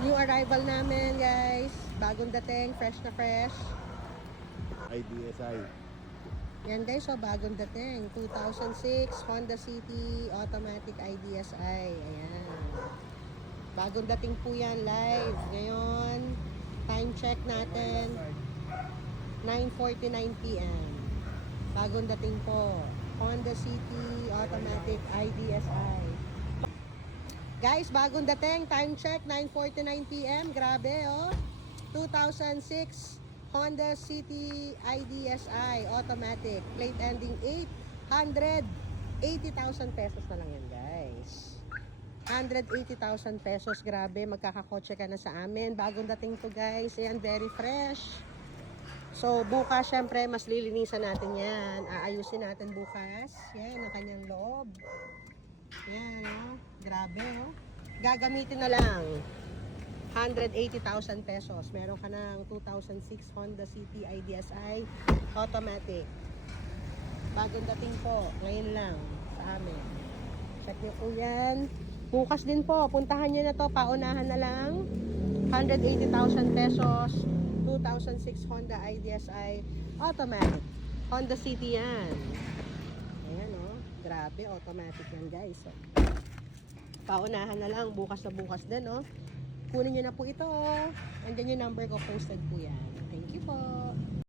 New arrival namin, guys. Bagong dating, fresh na fresh. IDSI. Yan guys, so bagong dating. 2006 Honda City Automatic IDSI. Ayan. Bagong dating po yan, live. Ngayon, time check natin. 9:49 PM. Bagong dating po. Honda City Automatic IDSI. Guys, bagong dating. Time check, 9:49 PM. Grabe, oh. 2006 Honda City IDSI Automatic. Plate ending 880,000 pesos na lang yan, guys. 180,000 pesos. Grabe, magkakakotse ka na sa amin. Bagong dating to, guys. Ayan, very fresh. So, bukas, syempre, mas lilinisan natin yan. Aayusin natin bukas. Yan, ang kanyang loob. Yan, oh. Grabe, oh. Gagamitin na lang 180,000 pesos. Meron ka ng 2006 Honda City IDSI Automatic. Bagong dating po. Ngayon lang sa amin. Check nyo po yan. Bukas din po. Puntahan nyo na to. Paunahan na lang. 180,000 pesos. 2006 Honda IDSI Automatic. Honda City yan. Ayan o. Grabe. Automatic yan, guys. So, paunahan na lang. Bukas na bukas din o. Kunin nyo na po ito. Andyan yung number ko. Posted po yan. Thank you po.